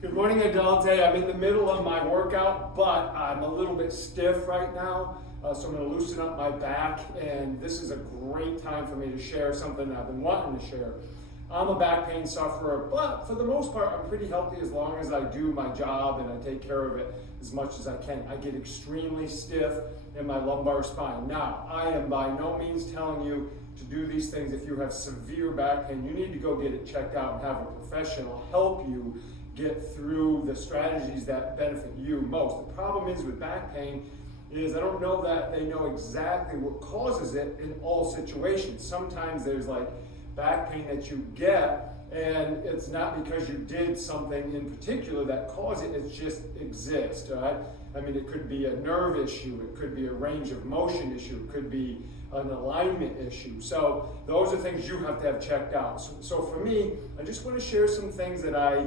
Good morning, Adults. I'm in the middle of my workout, but I'm a little bit stiff right now, so I'm going to loosen up my back, and this is a great time for me to share something I've been wanting to share. I'm a back pain sufferer, but for the most part, I'm pretty healthy as long as I do my job and I take care of it as much as I can. I get extremely stiff in my lumbar spine. Now, I am by no means telling you to do these things if you have severe back pain. You need to go get it checked out and have a professional help you get through the strategies that benefit you most. The problem is with back pain is I don't know that they know exactly what causes it in all situations. Sometimes there's like back pain that you get and it's not because you did something in particular that caused it, it just exists, right? I mean, it could be a nerve issue, it could be a range of motion issue, it could be an alignment issue. So those are things you have to have checked out. So for me, I just want to share some things that I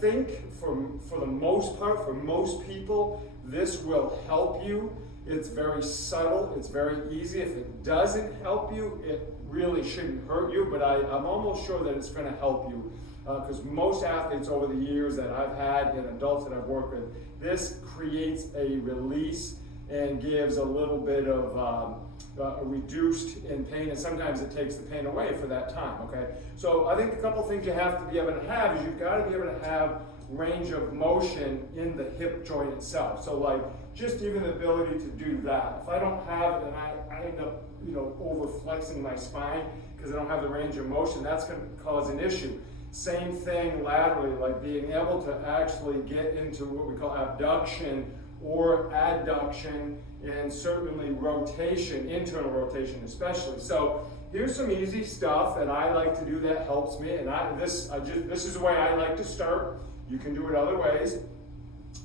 think for the most part, for most people, this will help you. It's very subtle, it's very easy. If it doesn't help you, it really shouldn't hurt you, but I'm almost sure that it's going to help you because most athletes over the years that I've had and adults that I've worked with, this creates a release and gives a little bit of reduced in pain, and sometimes it takes the pain away for that time, okay? So I think a couple things you have to be able to have is you've got to be able to have range of motion in the hip joint itself. So like just even the ability to do that. If I don't have it and I end up, over flexing my spine because I don't have the range of motion, that's going to cause an issue. Same thing laterally, like being able to actually get into what we call abduction or adduction, and certainly rotation, internal rotation especially. So here's some easy stuff that I like to do that helps me, and this is the way I like to start. You can do it other ways.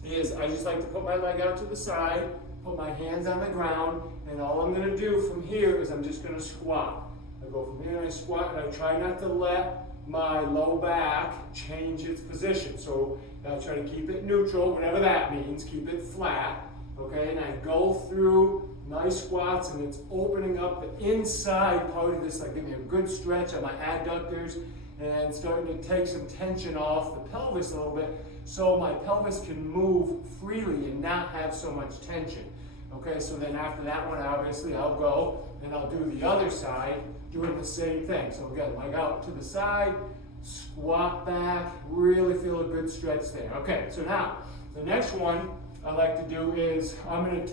I just like to put my leg out to the side, put my hands on the ground, and all I'm going to do from here is I'm just going to squat. I go from here and I squat, and I try not to let my low back change its position. So I try to keep it neutral, whatever that means, keep it flat, okay? And I go through nice squats, and it's opening up the inside part of this, like give me a good stretch on my adductors, and starting to take some tension off the pelvis a little bit so my pelvis can move freely and not have so much tension. Okay, so then after that one, obviously I'll go and I'll do the other side, doing the same thing. So again, leg out to the side, squat back, really feel a good stretch there. Okay, so now the next one I like to do is I'm going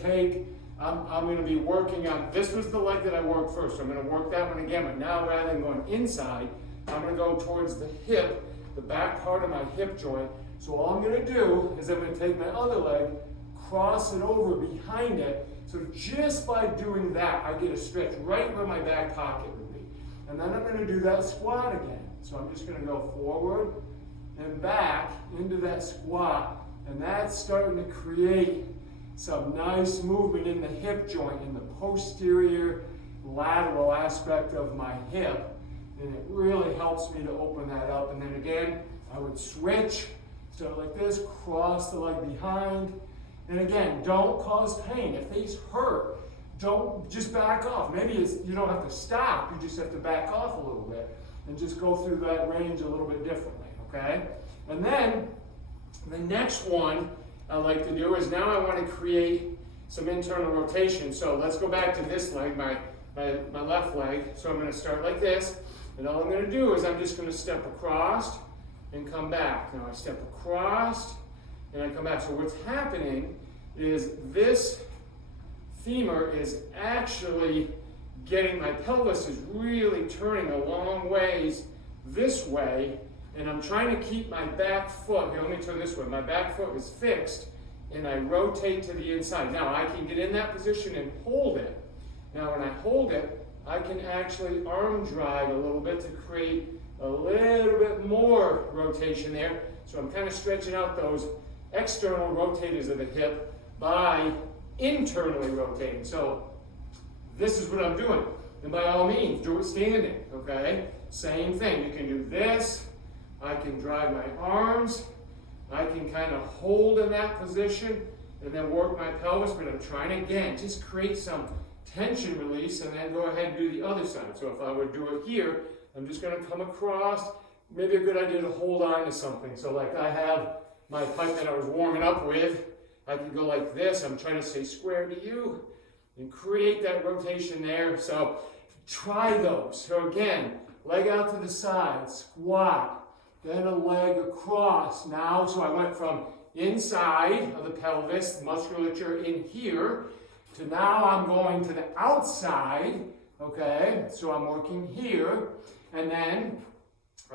to be working on, this was the leg that I worked first, so I'm going to work that one again, but now rather than going inside, I'm going to go towards the hip, the back part of my hip joint. So all I'm going to do is I'm going to take my other leg, cross it over behind it. So just by doing that, I get a stretch right where my back pocket would be. And then I'm going to do that squat again. So I'm just going to go forward and back into that squat. And that's starting to create some nice movement in the hip joint, in the posterior lateral aspect of my hip. And it really helps me to open that up. And then again, I would switch, start like this, cross the leg behind. And again, don't cause pain. If these hurt, don't just back off. Maybe you don't have to stop, you just have to back off a little bit and just go through that range a little bit differently, okay? And then the next one I like to do is now I want to create some internal rotation. So let's go back to this leg, my left leg. So I'm going to start like this, and all I'm going to do is I'm just going to step across and come back. Now I step across and I come back. So what's happening is this femur is actually getting, my pelvis is really turning a long ways this way, and I'm trying to keep my back foot, here, let me turn this way, my back foot is fixed, and I rotate to the inside. Now I can get in that position and hold it. Now when I hold it, I can actually arm drive a little bit to create a little bit more rotation there. So I'm kind of stretching out those external rotators of the hip by internally rotating. So this is what I'm doing. And by all means, do it standing, okay? Same thing. You can do this. I can drive my arms. I can kind of hold in that position and then work my pelvis, but I'm trying to, again, just create some tension release and then go ahead and do the other side. So if I would do it here, I'm just going to come across, maybe a good idea to hold on to something. So like I have my pipe that I was warming up with. I could go like this. I'm trying to stay square to you and create that rotation there. So try those. So again, leg out to the side, squat, then a leg across. Now, so I went from inside of the pelvis, musculature in here, to now I'm going to the outside, okay? So I'm working here, and then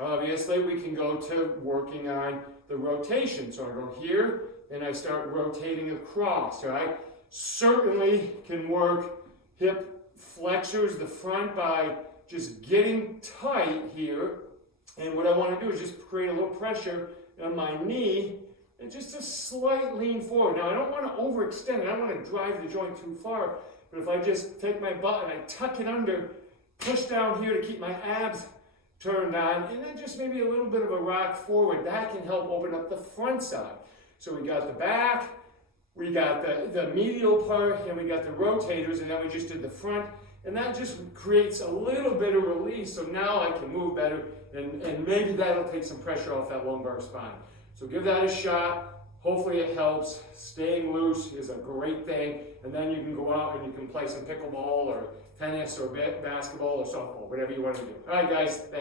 obviously we can go to working on the rotation. So I go here, and I start rotating across, all right? Certainly can work hip flexors, the front, by just getting tight here. And what I want to do is just create a little pressure on my knee and just a slight lean forward. Now, I don't want to overextend it. I don't want to drive the joint too far. But if I just take my butt and I tuck it under, push down here to keep my abs turned on, and then just maybe a little bit of a rock forward, that can help open up the front side. So we got the back, we got the medial part, and we got the rotators, and then we just did the front. And that just creates a little bit of release, so now I can move better, and maybe that'll take some pressure off that lumbar spine. So give that a shot. Hopefully it helps. Staying loose is a great thing, and then you can go out and you can play some pickleball or tennis or basketball or softball, whatever you want to do. All right, guys.